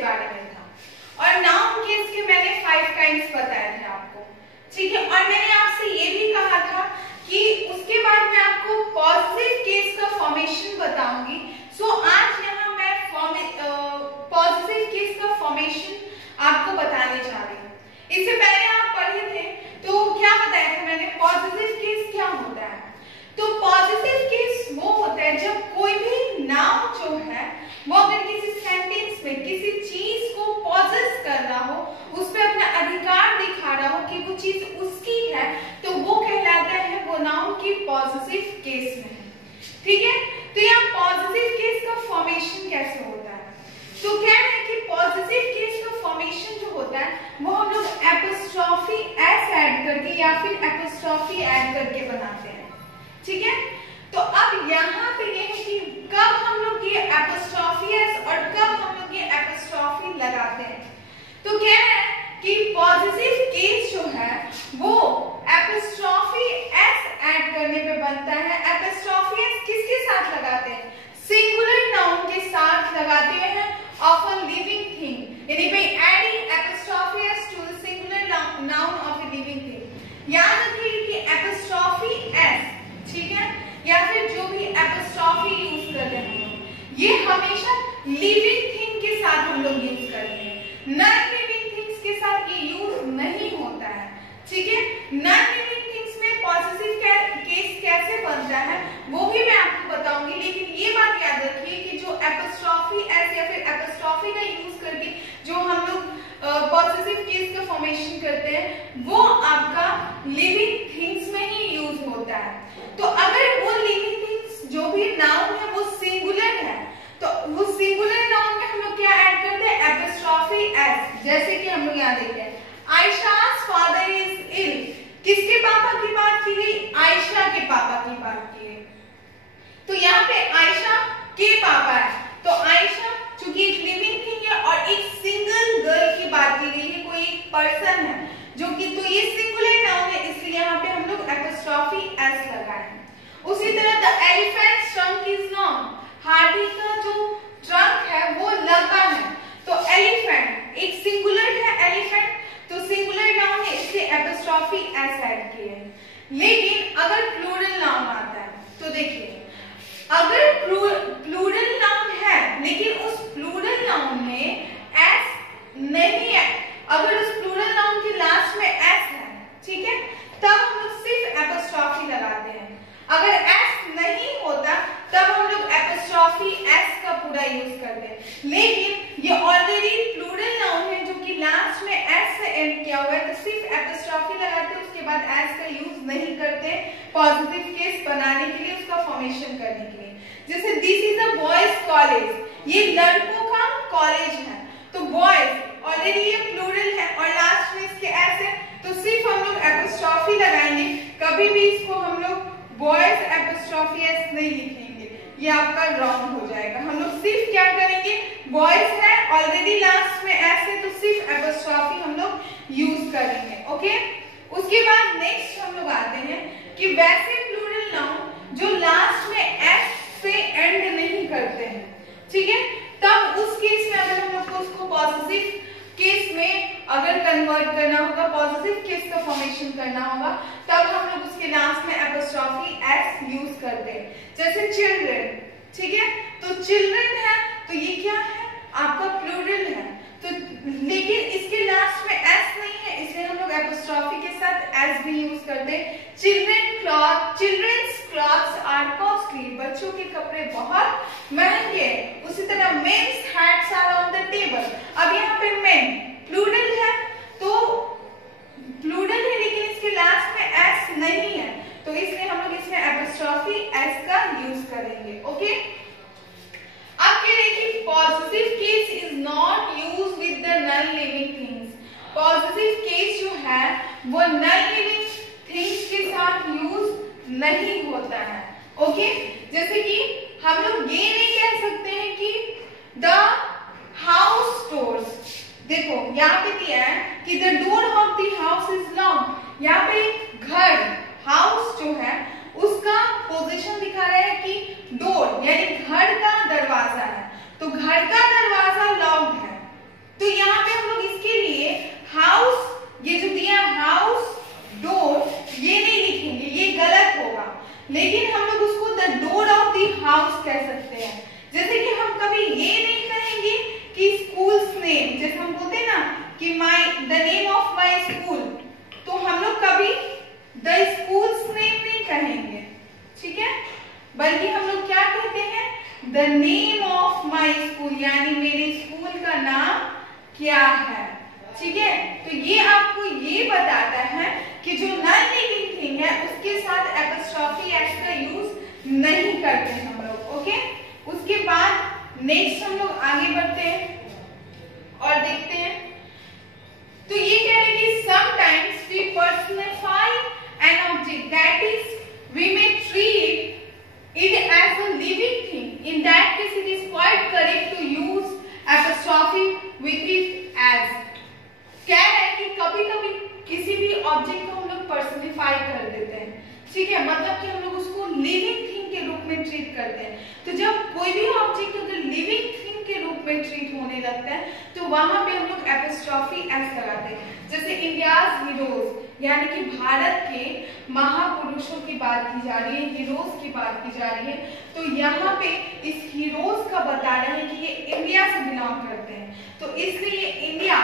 के बारे में था, और नाउन केस के मैंने 5 काइंड्स बताए थे आपको, ठीक है। और मैंने आपसे ये भी कहा था कि उसके बाद मैं आपको पॉजिटिव केस का फॉर्मेशन बताऊंगी। सो आज यहाँ मैं पॉजिटिव केस का फॉर्मेशन आपको बताने जा रही हूँ। इससे पहले आप पढ़े थे तो क्या बताया था मैंने, पॉजिटिव केस क्या होता है। तो पॉजिटिव केस वो होता है जब कोई भी नाउन जो है वो अगर किसी सेंटेंस में किसी चीज को पॉजेस कर रहा हो, उस पर अपना अधिकार दिखा रहा हो कि वो चीज उसकी है, तो वो कहलाता है वो नाउन की पॉजिटिव केस में है, ठीक है। तो यहाँ पॉजिटिव केस का फॉर्मेशन कैसे होता है, तो कह रहे हैं कि पॉजिटिव केस का फॉर्मेशन जो होता है वो हम लोग एपोस्ट्रोफी एस ऐड करके या फिर एपोस्ट्रोफी ऐड करके बनाते हैं, ठीक है। तो अब यहाँ पे ये है कि कब हम लोग ये एपोस्ट्रोफी एस और कब हम लोग ये एपोस्ट्रोफी लगाते हैं। तो कह रहे हैं कि पॉजिटिव केस जो है वो एपोस्ट्रोफी एस ऐड करने पे बनता है। एपोस्ट्रोफी एस किसके साथ लगाते हैं, सिंगुलर नाउन के साथ लगाते हैं ऑफ अ लिविंग थिंग, यानी by adding apostrophe s to the singular noun of a living thing. याद रखिए कि एपोस्ट्रोफी एस, ठीक है, या फिर जो भी एपोस्ट्रोफी यूज कर रहे हैं ये हमेशा लिविंग थिंग के साथ हम लोग यूज करते हैं, नॉन लिविंग थिंग्स के साथ ये यूज नहीं होता है, ठीक है। नॉन लिविंग थिंग्स में पॉजिटिव केस कैसे बनता है वो भी मैं आपको बताऊंगी, लेकिन ये बात याद रखिए कि जो एपोस्ट्रोफी एस या फिर एपोस्ट्रोफी का यूज करके जो हम लोग पॉजिटिव केस का फॉर्मेशन करते हैं वो आपका लिविंग थिंग्स में ही यूज होता है। तो अगर वो लिविंग थिंग्स जो भी नाउन है वो सिंगुलर है, तो वो सिंगुलर नाउन में हम लोग क्या ऐड करते हैं, एपोस्ट्रोफी एस। जैसे कि हम लोग यहाँ देखते हैं आयशा's father is ill, किसके पापा की बात की गई, आयशा के पापा की बात की गई। तो यहाँ पे आयशा के पापा है, तो आयशा चूंकि एक लिविंग थिंग है और एक सिंगल गर्ल की बात की गई है, कोई एक पर्सन है जो कि, तो ये सिंगुलर नाउन है, इसलिए यहाँ पे हम लोग एपोस्ट्रोफी एस लगाए हैं। उसी तरह the elephant trunk is long, हाथी का जो ट्रंक है वो लंबा है, तो एलिफेंट एक सिंगुलर है, एलिफेंट तो सिंगुलर नाउन है इसलिए एपोस्ट्रोफी एस ऐड की है। लेकिन अगर प्लूरल नाउन आता है तो देखिए, अगर प्लूरल नाउन है लेकिन उस प्लूरल नाउन में एस नहीं है, अगर उस प्लूरल नाउन के लास्ट में एस है, ठीक है, तब हम लोग सिर्फ एपोस्ट्रोफी लगाते हैं। अगर एस नहीं होता तब हम लोग एपोस्ट्रोफी एस का पूरा यूज करते हैं, लेकिन ये ऑलरेडी प्लूरल नाउन है जो कि लास्ट में एस से एंड किया हुआ है, तो सिर्फ एपोस्ट्रोफी लगाते हैं, उसके बाद एस का यूज नहीं करते पॉजिटिव केस बनाने के लिए, उसका फॉर्मेशन करने के लिए। जैसे this is a boys college, ये लड़कों का कॉलेज है, तो बॉयज ऑलरेडी ये प्लूरल है और लास्ट में इसके एस है, तो सिर्फ हम लोग एपोस्ट्रोफी लगाएंगे, कभी भी इसको हम लोग बॉयज एपोस्ट्रोफी एस नहीं लिखेंगे, ये आपका रॉन्ग हो जाएगा। हम लोग सिर्फ क्या करेंगे, बॉयज है ऑलरेडी लास्ट में एस है, तो सिर्फ एपोस्ट्रोफी हम लोग यूज करेंगे, ओके। उसके बाद नेक्स्ट हम लोग आते हैं कि वैसे प्लूरल नाउन जो लास्ट में एस से एंड नहीं करते हैं, ठीक है, तब उस केस में अगर हम लोग को उसको पॉजिटिव केस में अगर कन्वर्ट करना होगा, पॉजिटिव केस का फॉर्मेशन करना होगा, तब हम लोग उसके लास्ट में एपोस्ट्रोफी एस यूज करते हैं। जैसे चिल्ड्रन, ठीक है, तो चिल्ड्रन है तो ये क्या है, आपका प्लूरल है, तो लेकिन इसके लास्ट में एस नहीं है, इसलिए हम लोग एपोस्ट्रोफी के साथ एस भी यूज करते हैं। चिल्ड्रंस क्लॉथ्स आर कॉस्टली, बच्चों के कपड़े बहुत महंगे। उसी तरह men's hats are on the table, अब यहाँ पे मेन प्लूरल है, तो प्लूरल है लेकिन इसके लास्ट में एस नहीं है, तो इसलिए हम लोग इसमें एपोस्ट्रोफी एस का यूज करेंगे, ओके। अब कह रहे हैं कि positive case is not used with the non living things, positive case जो है वो नॉन लिविंग थिंग्स के साथ यूज नहीं होता है, ओके। जैसे कि हम लोग ये नहीं कह सकते हैं कि द हाउस डोर्स, देखो यहाँ पे दिया है कि the door of the house is long, यहाँ पे घर हाउस जो है उसका पोजीशन दिखा रहा है कि डोर यानी घर का दरवाजा है, तो घर का दरवाजा लॉक्ड है, क्या है। ठीक है, तो ये आपको ये बताता है कि जो नॉन लिविंग थिंग है उसके साथ एपोस्ट्रोफी एस का यूज नहीं करते हम लोग। ओके, उसके बाद नेक्स्ट हम लोग आगे बढ़ते हैं और देखते हैं। तो ये कह रहे हैं कि sometimes we personify an object, that is we may treat it as a living thing. In that case it is quite correct to use apostrophe with it's. कह रहे हैं कि कभी कभी किसी भी ऑब्जेक्ट को हम लोग पर्सनिफाई कर देते हैं। ठीक है, मतलब कि हम लोग उसको लिविंग थिंग के रूप में ट्रीट करते हैं। तो जब कोई भी ऑब्जेक्ट अगर लिविंग थिंग के रूप में ट्रीट होने लगता है तो वहां पे हम लोग एपोस्ट्रोफी एस लगाते हैं। जैसे इंडियाज हीरोज यानी कि भारत के महापुरुषों की बात की जा रही है, हीरोज की बात की जा रही है, तो यहाँ पे इस हीरोज का बता रहे हैं कि ये इंडिया से बिलोंग करते हैं। तो इसलिए ये इंडिया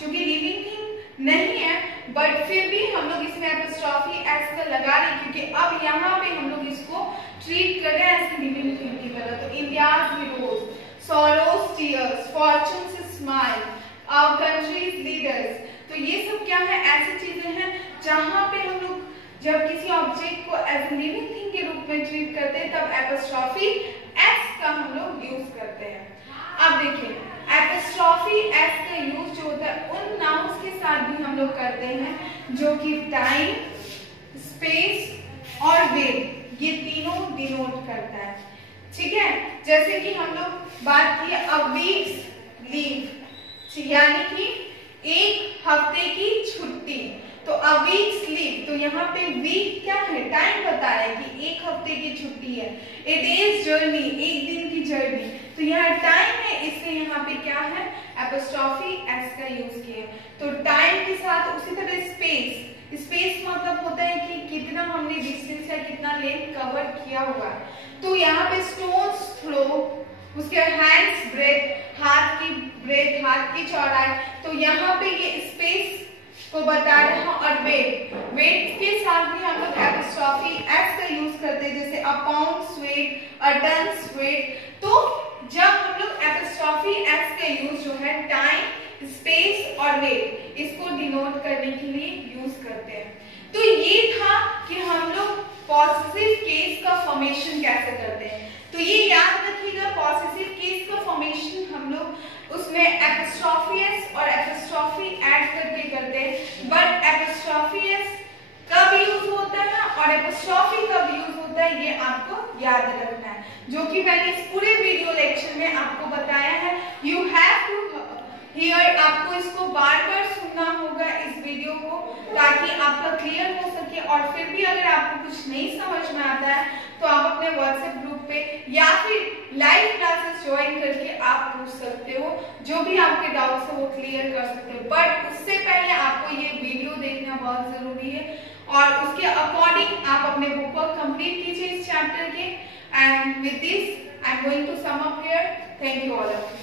जो कि लिविंग थिंग नहीं है बट फिर भी हम लोग इसमें एपोस्ट्रोफी एस का लगा रहे हैं क्योंकि अब यहाँ पे हम लोग इसको ट्रीट कर रहे हैं एज लिविंग थिंग की तरह। तो India's heroes, sorrows tears, fortunes smile, our country's leaders। तो ये सब क्या है, ऐसी चीजें हैं जहाँ पे हम लोग जब किसी ऑब्जेक्ट को एज लिविंग थिंग के रूप में ट्रीट करते हैं तब एपोस्ट्रोफी एस का हम लोग यूज करते हैं। अब देखिए एपोस्ट्रोफी एस का यूज जो होता है उन नाउन्स के साथ भी हम लोग करते हैं जो कि टाइम, स्पेस और वेट ये तीनों डिनोट करता है। ठीक है, जैसे कि हम लोग बात की अ वीक्स लीव यानी कि एक हफ्ते की छुट्टी। तो अ वीक्स लीव, तो यहाँ पे वीक क्या है, टाइम बता रहा है कि एक हफ्ते की छुट्टी है। ए डेज जर्नी, एक दिन की जर्नी, तो यहाँ टाइम है इसलिए यहाँ पे क्या है एपोस्ट्रोफी एस का यूज किया। तो टाइम के साथ उसी तरह स्पेस, स्पेस मतलब होता है कि कितना हमने डिस्टेंस या कितना लेंथ कवर किया हुआ है। तो यहाँ पे स्टोन्स थ्रो, उसके हैंड्स ब्रेथ, हाथ की ब्रेथ, हाथ की चौड़ाई, तो यहाँ पे ये स्पेस को बता रहे हैं। और वेट, वेट के साथ भी हम लोग एपोस्ट्रोफी एस का यूज करते हैं जैसे अ पाउंड्स वेट, अ टन्स वेट। तो जब हम लोग एपोस्ट्रोफी एस का यूज जो है टाइम, स्पेस और वेट इसको डिनोट करने के लिए यूज करते हैं। तो ये था कि हम लोग पॉसेसिव केस का फॉर्मेशन कैसे करते हैं। तो ये याद रखिएगा पॉसेसिव केस का फॉर्मेशन हम लोग उसमें एपोस्ट्रोफी एस और एपोस्ट्रोफी ऐड करके करते हैं। बट एपोस्ट्रोफी एस कब यूज होता है और एपोस्ट्रोफी कब यूज होता है ये आपको याद रखना है, जो कि मैंने इस पूरे वीडियो लेक्चर में आपको बताया है। यू हैव टू हियर, आपको इसको बार बार सुनना होगा इस वीडियो को ताकि आपका क्लियर हो सके। और फिर भी अगर आपको कुछ नहीं समझ में आता है तो आप अपने व्हाट्सएप ग्रुप पे या फिर लाइव क्लासेस ज्वाइन करके आप पूछ सकते हो, जो भी आपके डाउट्स है वो क्लियर कर सकते हो। बट उससे पहले आपको ये वीडियो देखना बहुत जरूरी है और उसके अकॉर्डिंग आप अपने बुक वर्क कंप्लीट कीजिए इस चैप्टर के। And with this I am going to sum up here. Thank you all of you.